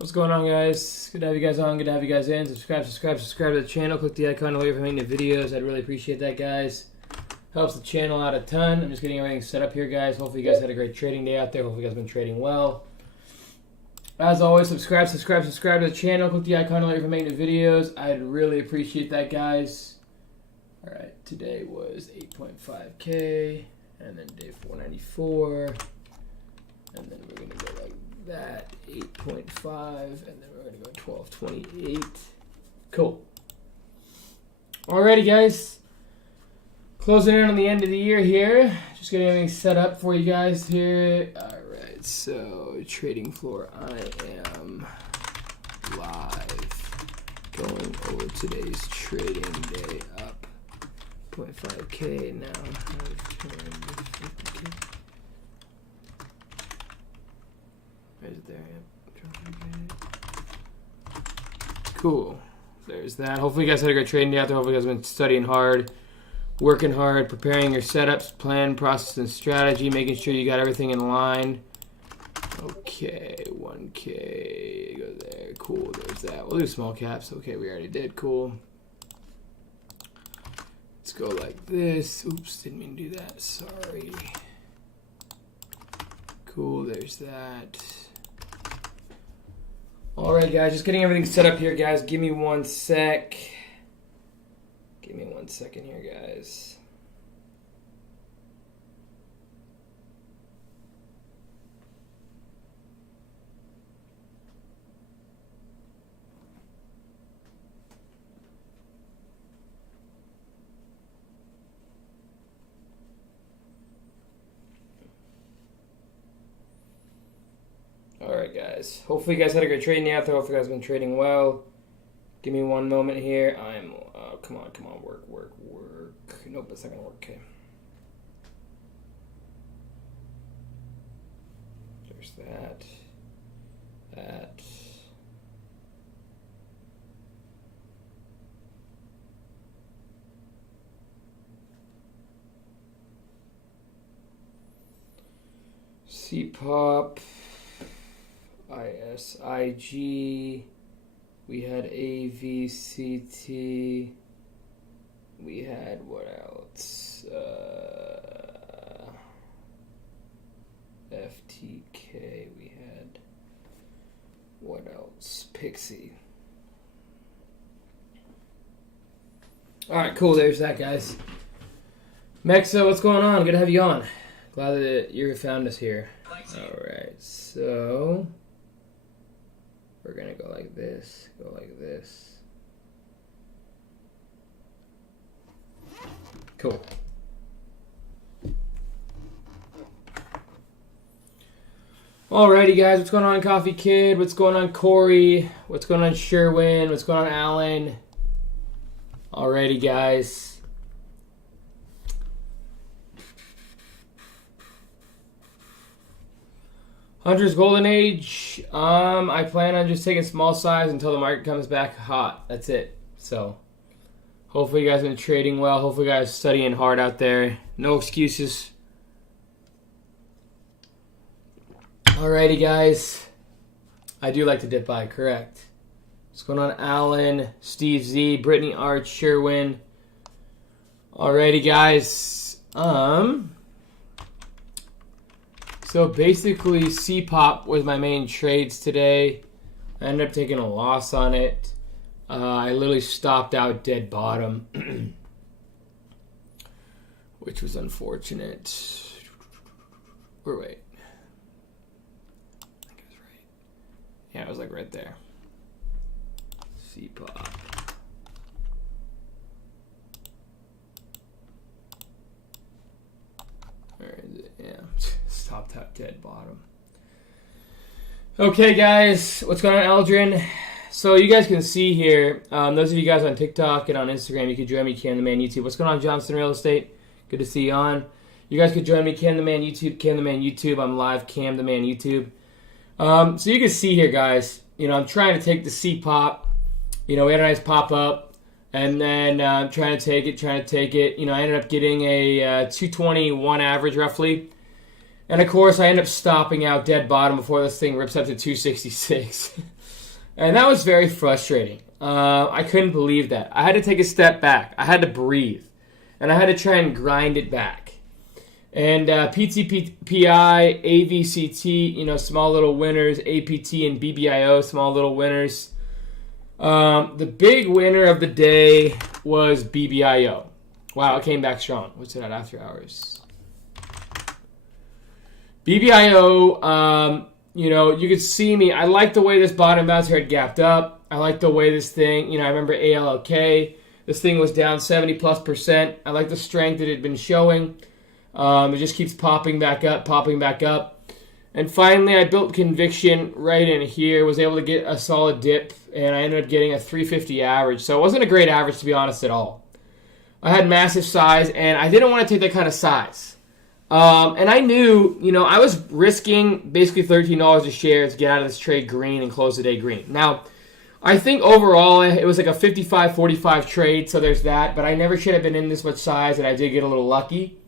What's going on, guys? Good to have you guys on. Good to have you guys in. Subscribe to the channel. Click the icon away from making the videos. I'd really appreciate that, guys. Helps the channel out a ton. I'm just getting everything set up here, guys. Hopefully you guys had a great trading day out there. Hopefully you guys have been trading well. As always, subscribe to the channel. Click the icon away from making the videos. I'd really appreciate that, guys. All right, today was 8.5K, and then day 494, and then we're gonna go like that, 8.5, and then we're gonna go 1228. Cool. Alrighty, guys. Closing in on the end of the year here. Just getting everything set up for you guys here. Alright, so trading floor, I am live. Going over today's trading day up 0.5K now. Is it there? Yep. Cool. There's that. Hopefully you guys had a great trading day out there. Hopefully you guys have been studying hard, working hard, preparing your setups, plan, process, and strategy, making sure you got everything in line. Okay, 1K. Go there. Cool. There's that. We'll do small caps. Okay, we already did. Cool. Let's go like this. Oops, didn't mean to do that. Sorry. Cool. There's that. Alright, guys, just getting everything set up here, guys. Give me 1 sec. Give me 1 second here, guys. Alright, guys. Hopefully you guys had a great trading day out there. Hopefully you guys have been trading well. Give me one moment here. I'm, come on, work. Nope, it's not gonna work, okay. There's that. C-pop. ISIG, we had AVCT, we had what else? FTK, we had what else? Pixie. Alright, cool, there's that, guys. Mexa, what's going on? Good to have you on. Glad that you found us here. Alright, so we're gonna go like this, Cool. Alrighty, guys, what's going on, Coffee Kid? What's going on, Corey? What's going on, Sherwin? What's going on, Alan? Alrighty, guys. Hunter's Golden Age. I plan on just taking small size until the market comes back hot. That's it. So, hopefully you guys have been trading well. Hopefully you guys are studying hard out there. No excuses. Alrighty, guys. I do like to dip by, correct. What's going on, Alan, Steve Z, Brittany Arch, Sherwin. Alrighty, guys. So basically, C-pop was my main trades today. I ended up taking a loss on it. I literally stopped out dead bottom, which was unfortunate. Or wait. I think I was right. Yeah, it was like right there. C-pop. Yeah, stopped out dead bottom. Okay, guys, what's going on, Eldrin? So you guys can see here, those of you guys on TikTok and on Instagram, you can join me, Cam the Man YouTube. What's going on, Johnston Real Estate? Good to see you on. You guys could join me, Cam the Man YouTube. I'm live, Cam the Man YouTube. So you can see here, guys, I'm trying to take the C-pop. We had a nice pop-up. And then I'm trying to take it. I ended up getting a 221 average roughly. And, of course, I end up stopping out dead bottom before this thing rips up to 266. And that was very frustrating. I couldn't believe that. I had to take a step back. I had to breathe. And I had to try and grind it back. And PTPI, AVCT, small little winners. APT and BBIO, small little winners. The big winner of the day was BBIO. Wow, it came back strong. What's it at after hours? BBIO, you could see me. I like the way this bottom bounce here had gapped up. I like the way this thing, I remember ALLK. This thing was down 70+%. I like the strength that it had been showing. It just keeps popping back up, popping back up. And finally, I built conviction right in here. Was able to get a solid dip, and I ended up getting a 350 average. So it wasn't a great average, to be honest, at all. I had massive size, and I didn't want to take that kind of size. And I knew, I was risking basically $13 a share to get out of this trade green and close the day green. Now, I think overall it was like a 55-45 trade, so there's that. But I never should have been in this much size, and I did get a little lucky.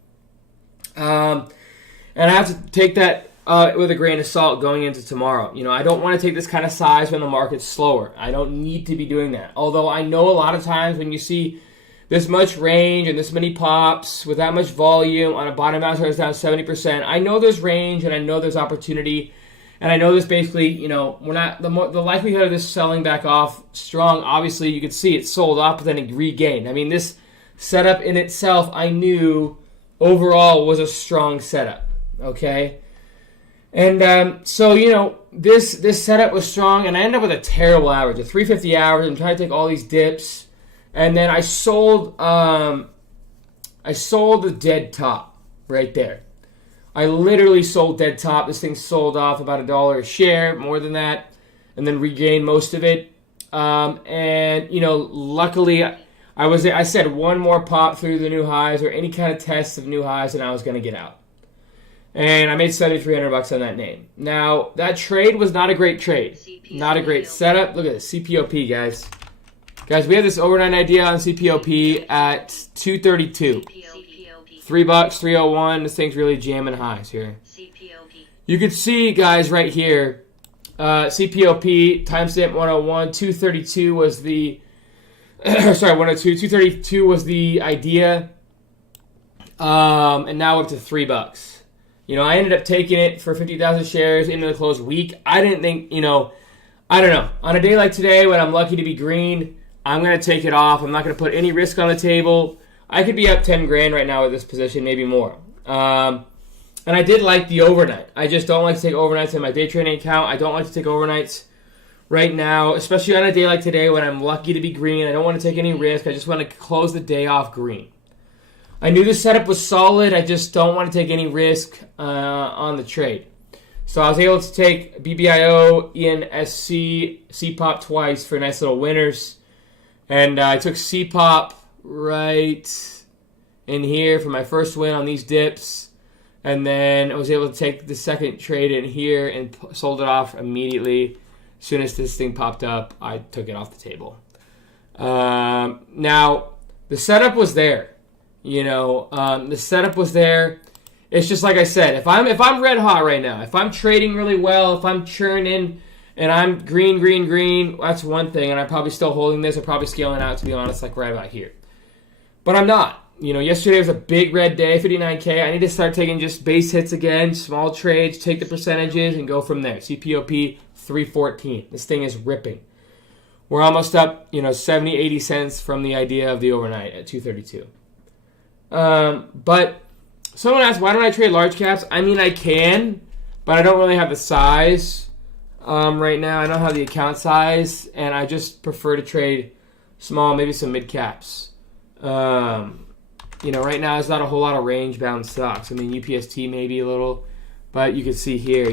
And I have to take that with a grain of salt going into tomorrow. I don't want to take this kind of size when the market's slower. I don't need to be doing that. Although I know a lot of times when you see this much range and this many pops with that much volume on a bottom bounce that's down 70%. I know there's range and I know there's opportunity, and I know this basically, we're not the likelihood of this selling back off strong. Obviously, you could see it sold off, but then it regained. I mean, this setup in itself, I knew overall was a strong setup. Okay, and so this setup was strong, and I ended up with a terrible average, a 350 average. I'm trying to take all these dips. And then I sold the dead top right there. I literally sold dead top. This thing sold off about $1 a share, more than that, and then regained most of it. Luckily, I said one more pop through the new highs or any kind of tests of new highs, and I was going to get out. And I made $7,300 on that name. Now, that trade was not a great trade. Not a great setup. Look at this, CPOP, guys. Guys, we have this overnight idea on CPOP at 232. $3, 301. This thing's really jamming highs here. You can see, guys, right here, CPOP, timestamp 101, 232 was the, 102, 232 was the idea, and now up to $3. I ended up taking it for 50,000 shares into the close week. I didn't think, I don't know. On a day like today when I'm lucky to be green, I'm going to take it off. I'm not going to put any risk on the table. I could be up 10 grand right now with this position, maybe more. And I did like the overnight. I just don't like to take overnights in my day trading account. I don't like to take overnights right now, especially on a day like today when I'm lucky to be green. I don't want to take any risk. I just want to close the day off green. I knew the setup was solid. I just don't want to take any risk on the trade. So I was able to take BBIO, ENSC, CPOP twice for nice little winners. And I took CPOP right in here for my first win on these dips. And then I was able to take the second trade in here and sold it off immediately. As soon as this thing popped up, I took it off the table. Now, the setup was there. The setup was there. It's just like I said, if I'm red hot right now, if I'm trading really well, if I'm churning and I'm green, that's one thing, and I'm probably still holding this. I'm probably scaling out, to be honest, like right about here. But I'm not. Yesterday was a big red day, 59K. I need to start taking just base hits again, small trades, take the percentages, and go from there. CPOP 314. This thing is ripping. We're almost up, 70, 80 cents from the idea of the overnight at 232. But someone asked, why don't I trade large caps? I mean, I can, but I don't really have the size. Right now, I don't have the account size, and I just prefer to trade small, maybe some mid caps. Right now, there's not a whole lot of range-bound stocks. I mean, UPST maybe a little, but you can see here,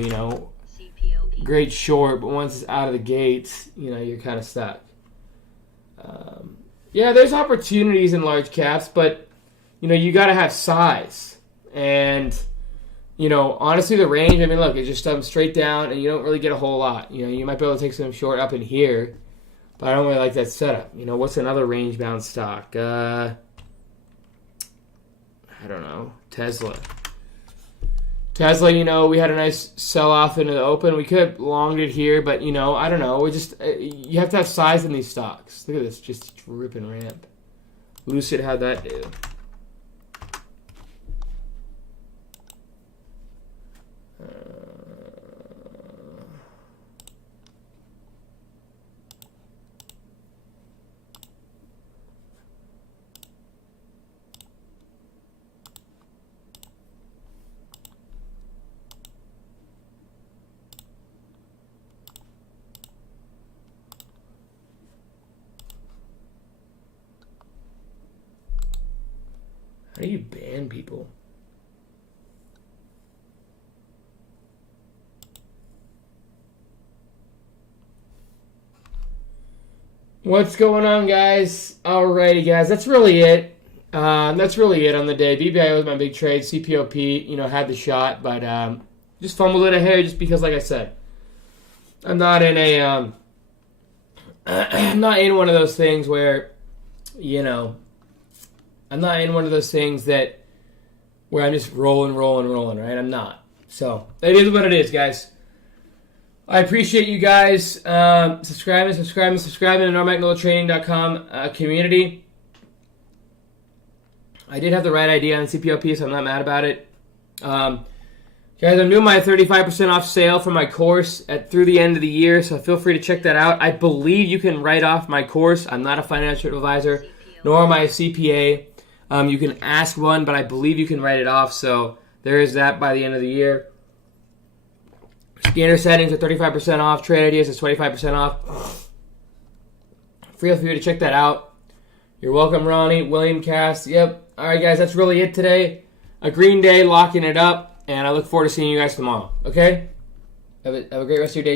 great short, but once it's out of the gates, you're kind of stuck. There's opportunities in large caps, but, you got to have size. And honestly, the range, I mean, look, it's just straight down, and you don't really get a whole lot. You might be able to take some short up in here, but I don't really like that setup. What's another range-bound stock? I don't know. Tesla. Tesla, we had a nice sell-off into the open. We could have longed it here, but, I don't know. We're just, you have to have size in these stocks. Look at this, just rip and ramp. Lucid, how'd that do? How do you ban people? What's going on, guys? Alrighty, guys. That's really it. That's really it on the day. BBI was my big trade. CPOP, had the shot, but just fumbled it a hair just because, like I said, I'm not in a I'm not in one of those things where, I'm not in one of those things where I'm just rolling, right? I'm not. So, it is what it is, guys. I appreciate you guys subscribing to NorMagnoLaTrading.com community. I did have the right idea on CPOP, so I'm not mad about it. Guys, I'm doing my 35% off sale for my course through the end of the year, so feel free to check that out. I believe you can write off my course. I'm not a financial advisor, nor am I a CPA. You can ask one, but I believe you can write it off, so there is that by the end of the year. Scanner settings are 35% off. Trade ideas is 25% off. Feel free to check that out. You're welcome, Ronnie. William Cass. Yep. All right, guys, that's really it today. A green day, locking it up, and I look forward to seeing you guys tomorrow. Okay? Have a great rest of your day.